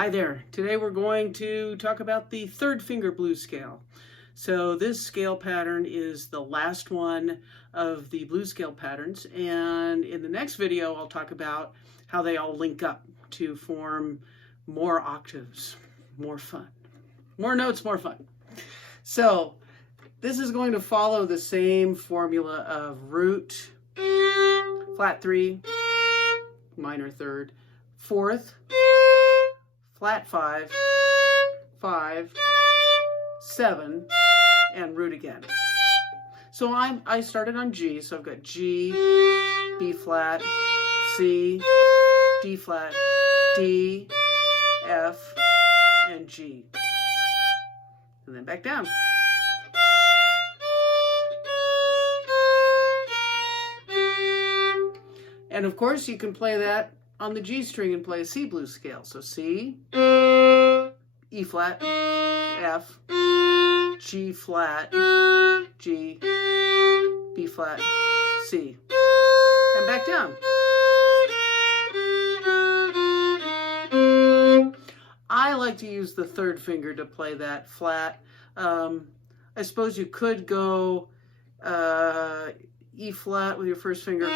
Hi there. Today we're going to talk about the third finger blues scale. So this scale pattern is the last one of the blues scale patterns, and in the next video I'll talk about how they all link up to form more octaves, more fun. More notes, more fun. So this is going to follow the same formula of root, flat 3, minor third, fourth, flat 5, 5, 7, and root again. So I started on G, so I've got G, B flat, C, D flat, D, F, and G. And then back down. And of course you can play that on the G string and play a C blues scale. So C, E flat, F, G flat, G, B flat, C, and back down. I like to use the third finger to play that flat. I suppose you could go E flat with your first finger,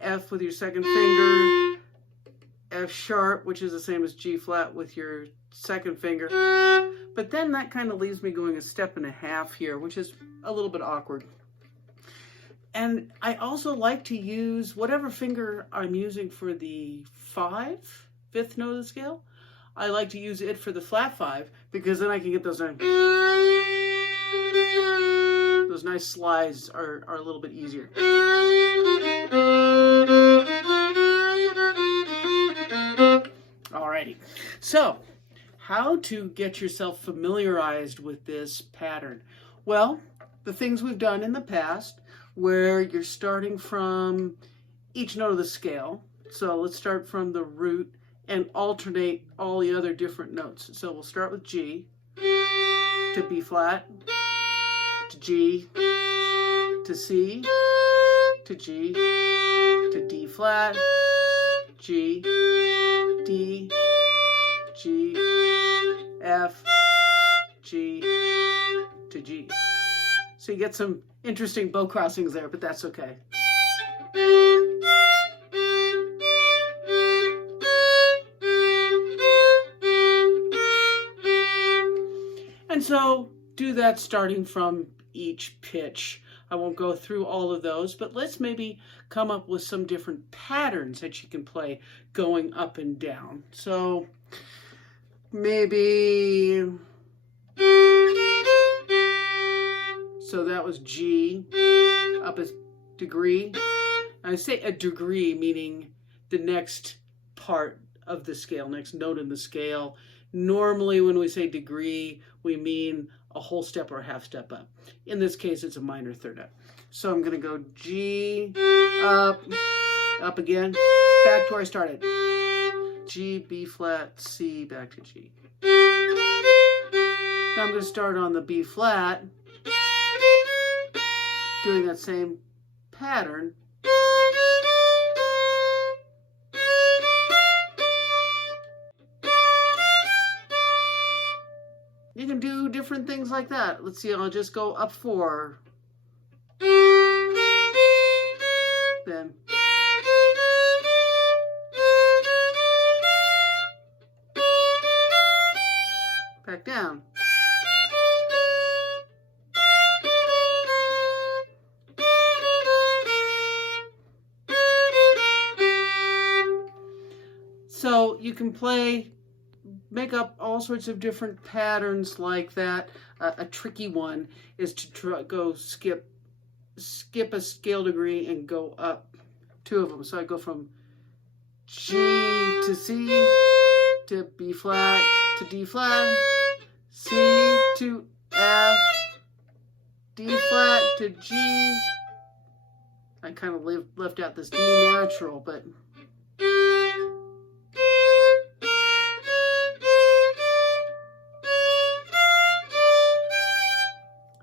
F with your second finger, F sharp, which is the same as G flat with your second finger. But then that kind of leaves me going a step and a half here, which is a little bit awkward. And I also like to use whatever finger I'm using for the fifth note of the scale. I like to use it for the flat 5 because then I can get those nice slides are a little bit easier. Alrighty, so how to get yourself familiarized with this pattern? Well, the things we've done in the past where you're starting from each note of the scale. So let's start from the root and alternate all the other different notes. So we'll start with G to B flat, to G, to C, to G, to D flat, G, D, G, F, G, to G. So you get some interesting bow crossings there, but that's okay. And so do that starting from each pitch. I won't go through all of those, but let's maybe come up with some different patterns that you can play going up and down. So maybe, so that was G, up a degree. I say a degree meaning the next part of the scale, next note in the scale. Normally when we say degree, we mean a whole step or a half step up. In this case, it's a minor third up. So I'm going to go G, up again, back to where I started. G, B flat, C, back to G. Now I'm going to start on the B flat, doing that same pattern. You can do different things like that. Let's see, I'll just go up 4. Then back down. So you can make up all sorts of different patterns like that. A tricky one is to go skip a scale degree and go up 2 of them. So I go from G to C to B flat to D flat, C to F, D flat to G. I kind of left out this D natural, but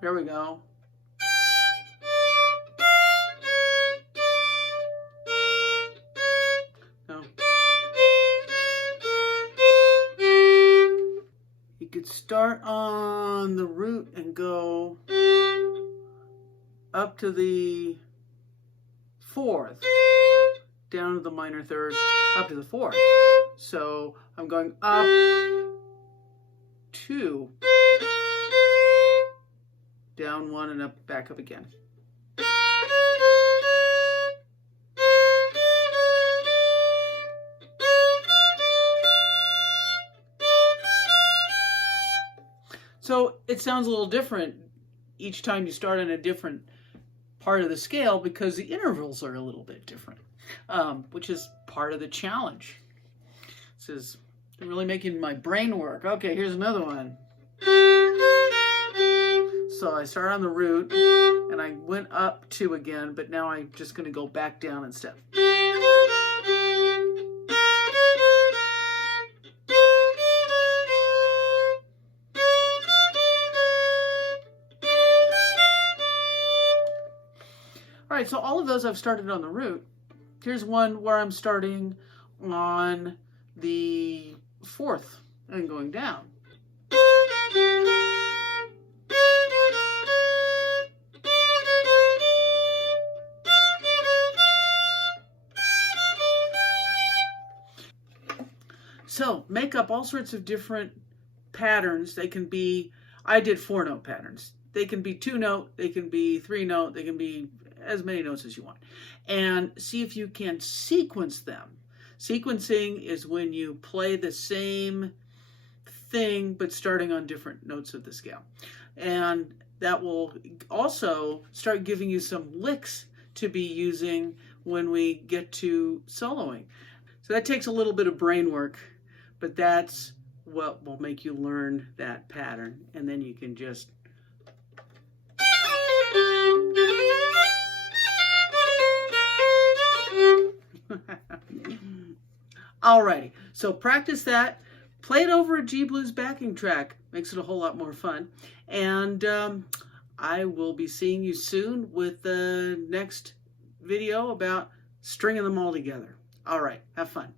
there we go. No. start on the root and go up to the fourth, down to the minor third, up to the fourth. So I'm going up, 2, down 1, and up, back up again. So it sounds a little different each time you start on a different part of the scale because the intervals are a little bit different, which is part of the challenge. This is really making my brain work. Okay, here's another one. So I start on the root and I went up 2 again, but now I'm just going to go back down instead. All right, so all of those I've started on the root. Here's one where I'm starting on the 4th and going down. So make up all sorts of different patterns. They can be, I did 4-note patterns. They can be 2-note, they can be 3-note, they can be as many notes as you want. And see if you can sequence them. Sequencing is when you play the same thing but starting on different notes of the scale. And that will also start giving you some licks to be using when we get to soloing. So that takes a little bit of brain work, but that's what will make you learn that pattern. And then you can just Alrighty, so practice that. Play it over a G Blues backing track. Makes it a whole lot more fun. And I will be seeing you soon with the next video about stringing them all together. All right, have fun.